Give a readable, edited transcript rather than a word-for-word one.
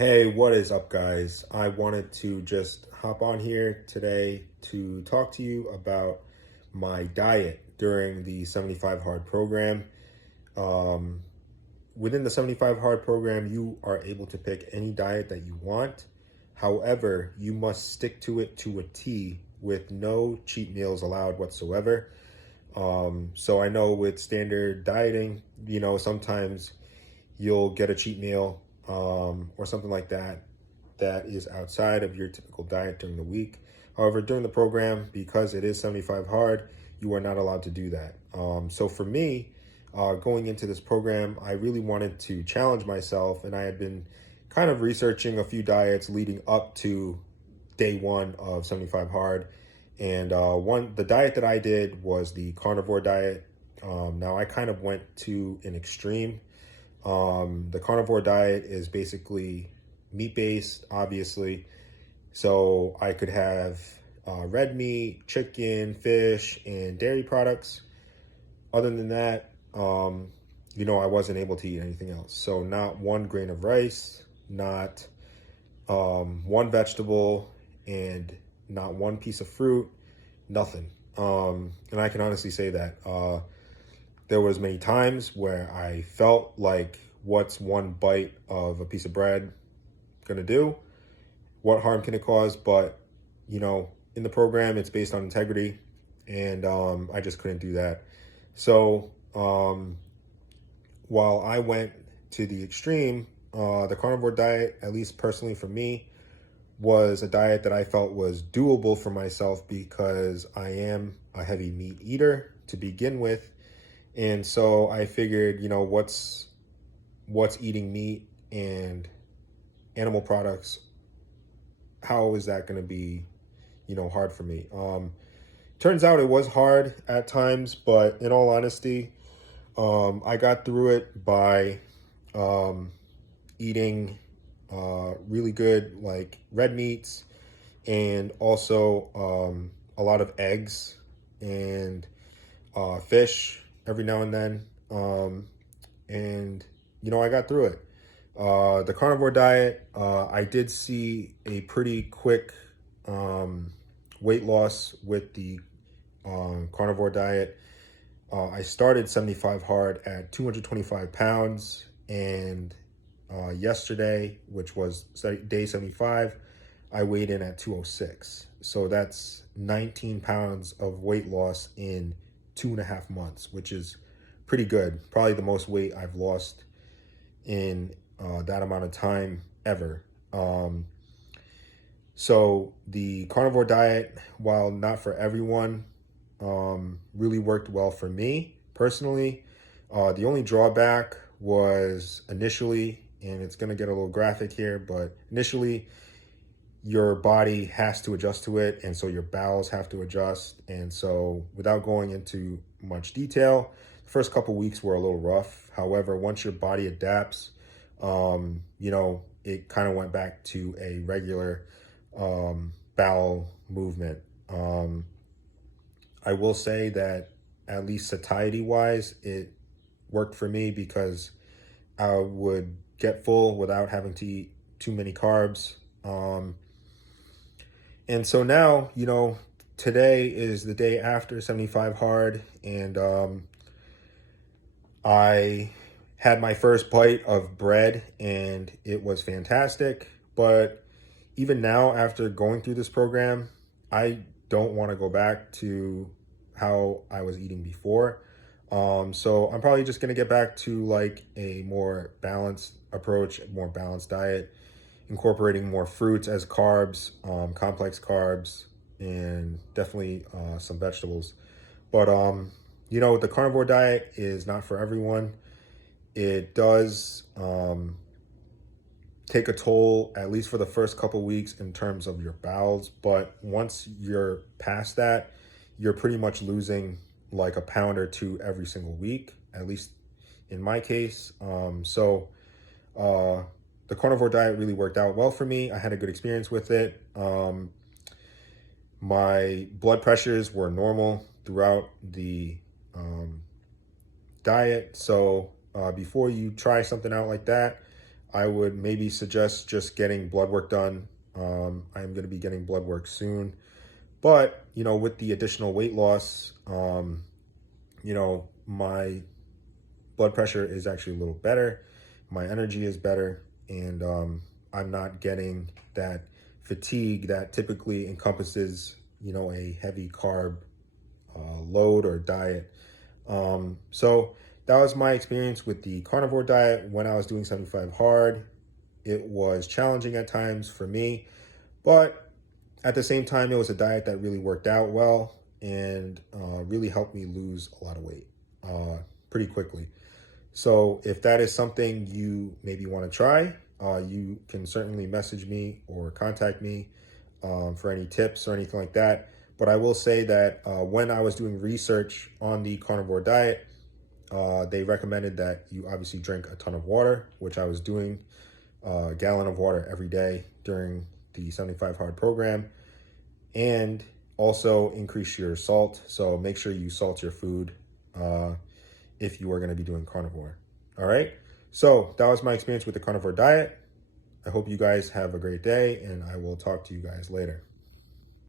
Hey, what is up, guys? I wanted to just hop on here today to talk to you about my diet during the 75 Hard program. Um, Within the 75 Hard program, you are able to pick any diet that you want. However, you must stick to it to a T with no cheat meals allowed whatsoever. So I know with standard dieting, sometimes you'll get a cheat meal or something like that that is outside of your typical diet during the week. However, during the program, because it is 75 hard, you are not allowed to do that. So for me, going into this program, I really wanted to challenge myself, and I had been kind of researching a few diets leading up to day one of 75 hard. And the diet that I did was the carnivore diet. Now I kind of went to an extreme. The carnivore diet is basically meat-based, obviously. So I could have red meat, chicken, fish, and dairy products. Other than that, I wasn't able to eat anything else. So not one grain of rice, not one vegetable, and not one piece of fruit, nothing. And I can honestly say that there was many times where I felt like, what's one bite of a piece of bread gonna do? What harm can it cause? But in the program, it's based on integrity, and I just couldn't do that. So while I went to the extreme, the carnivore diet, at least personally for me, was a diet that I felt was doable for myself because I am a heavy meat eater to begin with. And so I figured, what's eating meat and animal products, how is that going to be, hard for me? Turns out it was hard at times, but in all honesty, I got through it by eating really good, like, red meats, and also a lot of eggs and fish every now and then. And I got through it. The carnivore diet, I did see a pretty quick weight loss with the carnivore diet. I started 75 hard at 225 pounds, and yesterday, which was day 75, I weighed in at 206. So that's 19 pounds of weight loss in 2.5 months, which is pretty good. Probably the most weight I've lost in that amount of time ever. So the carnivore diet, while not for everyone, really worked well for me personally. The only drawback was initially, and it's going to get a little graphic here, but initially your body has to adjust to it, and so your bowels have to adjust. And so, without going into much detail, the first couple weeks were a little rough. However, once your body adapts, it kind of went back to a regular bowel movement. I will say that, at least satiety wise, it worked for me because I would get full without having to eat too many carbs. And so now, today is the day after 75 hard, and I had my first bite of bread, and it was fantastic. But even now, after going through this program, I don't want to go back to how I was eating before. So I'm probably just going to get back to like a more balanced approach, a more balanced diet, incorporating more fruits as carbs, complex carbs, and definitely some vegetables. But the carnivore diet is not for everyone. It does take a toll, at least for the first couple weeks, in terms of your bowels. But once you're past that, you're pretty much losing like a pound or two every single week, at least in my case. So the carnivore diet really worked out well for me. I had a good experience with it. My blood pressures were normal throughout the diet. So before you try something out like that, I would maybe suggest just getting blood work done. I'm going to be getting blood work soon. But, with the additional weight loss, my blood pressure is actually a little better. My energy is better. And I'm not getting that fatigue that typically encompasses, a heavy carb load or diet. So that was my experience with the carnivore diet when I was doing 75 hard. It was challenging at times for me, but at the same time, it was a diet that really worked out well and really helped me lose a lot of weight pretty quickly. So if that is something you maybe want to try, you can certainly message me or contact me for any tips or anything like that. But I will say that when I was doing research on the carnivore diet, they recommended that you obviously drink a ton of water, which I was doing, a gallon of water every day during the 75 hard program, and also increase your salt. So make sure you salt your food if you are going to be doing carnivore. All right. So that was my experience with the carnivore diet. I hope you guys have a great day, and I will talk to you guys later.